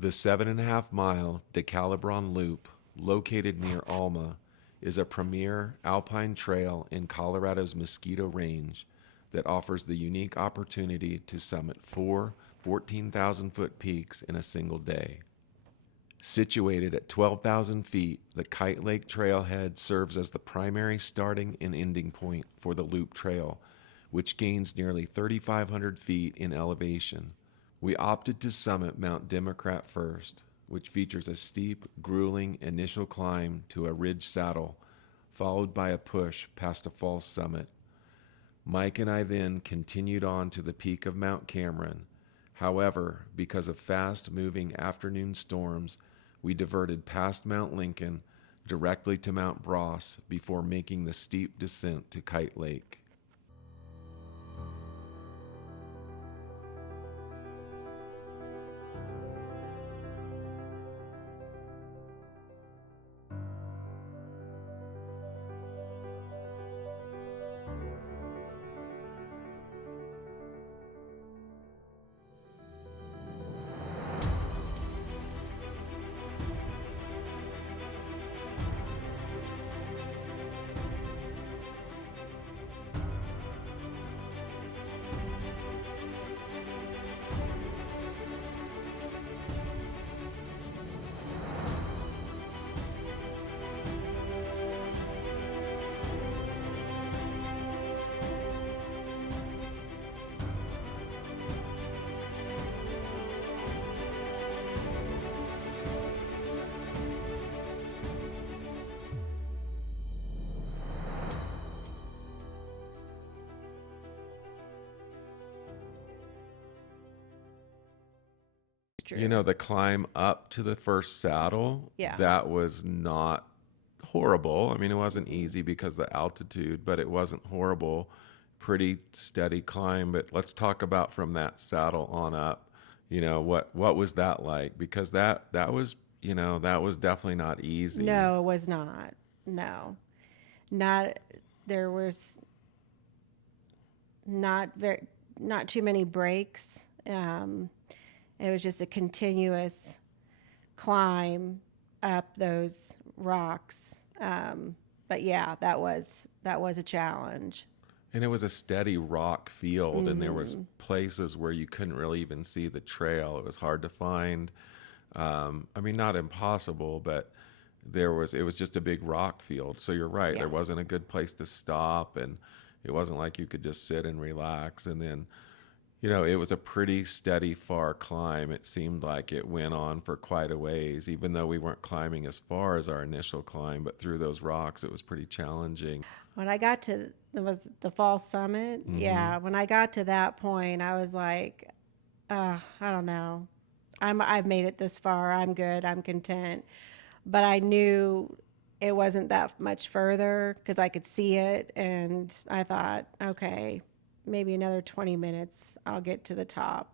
The 7.5 mile Decalibron Loop, located near Alma, is a premier alpine trail in Colorado's Mosquito Range that offers the unique opportunity to summit four 14,000-foot peaks in a single day. Situated at 12,000 feet, the Kite Lake trailhead serves as the primary starting and ending point for the Loop Trail, which gains nearly 3,500 feet in elevation. We opted to summit Mount Democrat first, which features a steep, grueling initial climb to a ridge saddle, followed by a push past a false summit. Mike and I then continued on to the peak of Mount Cameron. However, because of fast moving afternoon storms, we diverted past Mount Lincoln directly to Mount Bross before making the steep descent to Kite Lake. You True. know, the climb up to the first saddle, Yeah. that was not horrible. I mean, it wasn't easy because of the altitude, but it wasn't horrible. Pretty steady climb. But let's talk about from that saddle on up. What was that like? Because that was that was definitely not easy. No, it was not. No. Not there was not very not too many breaks. It was just a continuous climb up those rocks. But yeah, that was a challenge. And it was a steady rock field, and there was Hmm. places where you couldn't really even see the trail. It was hard to find. I mean, not impossible, but it was just a big rock field. So you're right, there Yeah. wasn't a good place to stop, and it wasn't like you could just sit and relax. And then, it was a pretty steady, far climb. It seemed like it went on for quite a ways, even though we weren't climbing as far as our initial climb, but through those rocks, it was pretty challenging. When I got to was the fall summit, Hmm. yeah. When I got to that point, I was like, I don't know. I've made it this far. I'm good. I'm content. But I knew it wasn't that much further because I could see it, and I thought, okay, maybe another 20 minutes, I'll get to the top.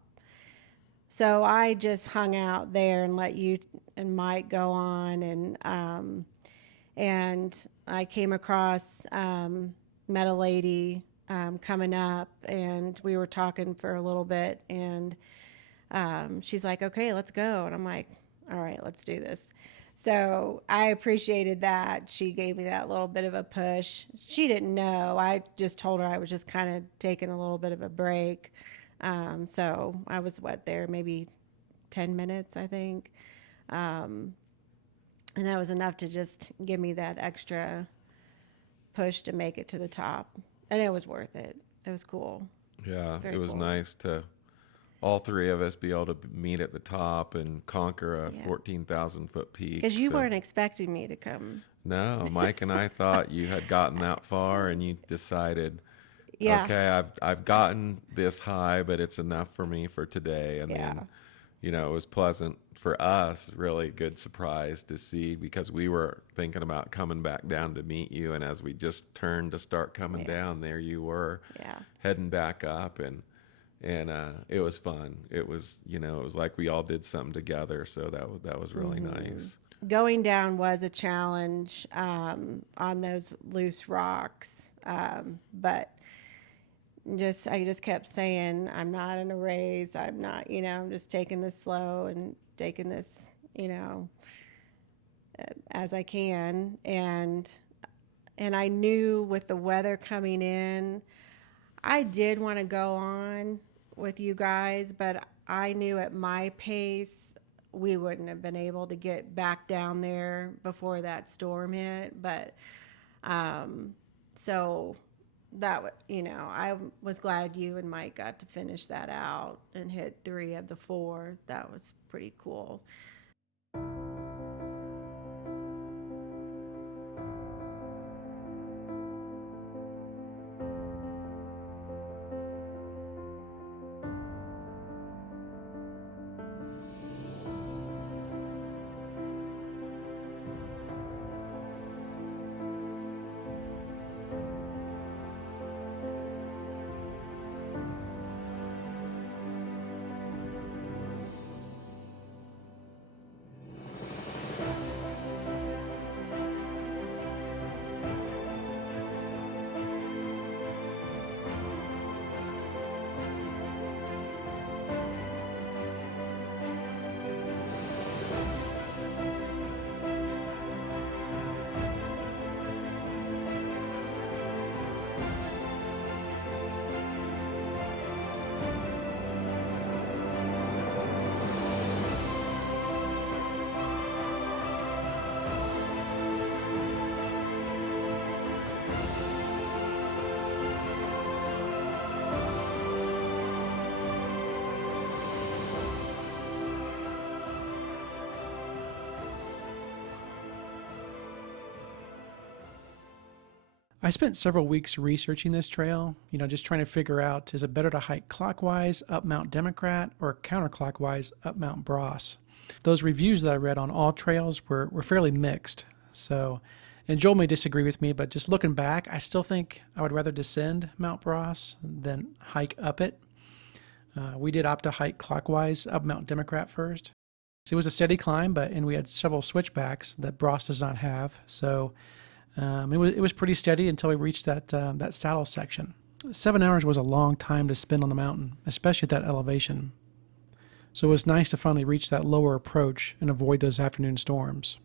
So I just hung out there and let you and Mike go on, and I came across met a lady coming up, and we were talking for a little bit, and she's like, okay, let's go. And I'm like, all right, let's do this. So I appreciated that. She gave me that little bit of a push. She didn't know. I just told her I was just kind of taking a little bit of a break. So I was, what, there maybe 10 minutes, I think. Um, and that was enough to just give me that extra push to make it to the top. And it was worth it. It was cool. Yeah, it Very was cool. nice to all three of us be able to meet at the top and conquer a Yeah. 14,000-foot peak. Because you So, weren't expecting me to come. no, Mike and I thought you had gotten that far and you decided, Yeah. okay, I've gotten this high, but it's enough for me for today. And Yeah. then, it was pleasant for us, really good surprise to see because we were thinking about coming back down to meet you. And as we just turned to start coming Yeah. down, there you were Yeah. heading back up, and it was fun. It was like we all did something together. So that was really Hmm. nice. Going down was a challenge on those loose rocks, but I just kept saying, I'm not in a race. I'm not, I'm just taking this slow and taking this, as I can. And I knew with the weather coming in, I did want to go on with you guys, but I knew at my pace we wouldn't have been able to get back down there before that storm hit. But so I was glad you and Mike got to finish that out and hit 3 of the 4. That was pretty cool. I spent several weeks researching this trail, just trying to figure out, is it better to hike clockwise up Mount Democrat or counterclockwise up Mount Bros? Those reviews that I read on all trails were fairly mixed. So, and Joel may disagree with me, but just looking back, I still think I would rather descend Mount Bros than hike up it. We did opt to hike clockwise up Mount Democrat first. It was a steady climb, and we had several switchbacks that Bros does not have. So it was pretty steady until we reached that saddle section. 7 hours was a long time to spend on the mountain, especially at that elevation. So it was nice to finally reach that lower approach and avoid those afternoon storms.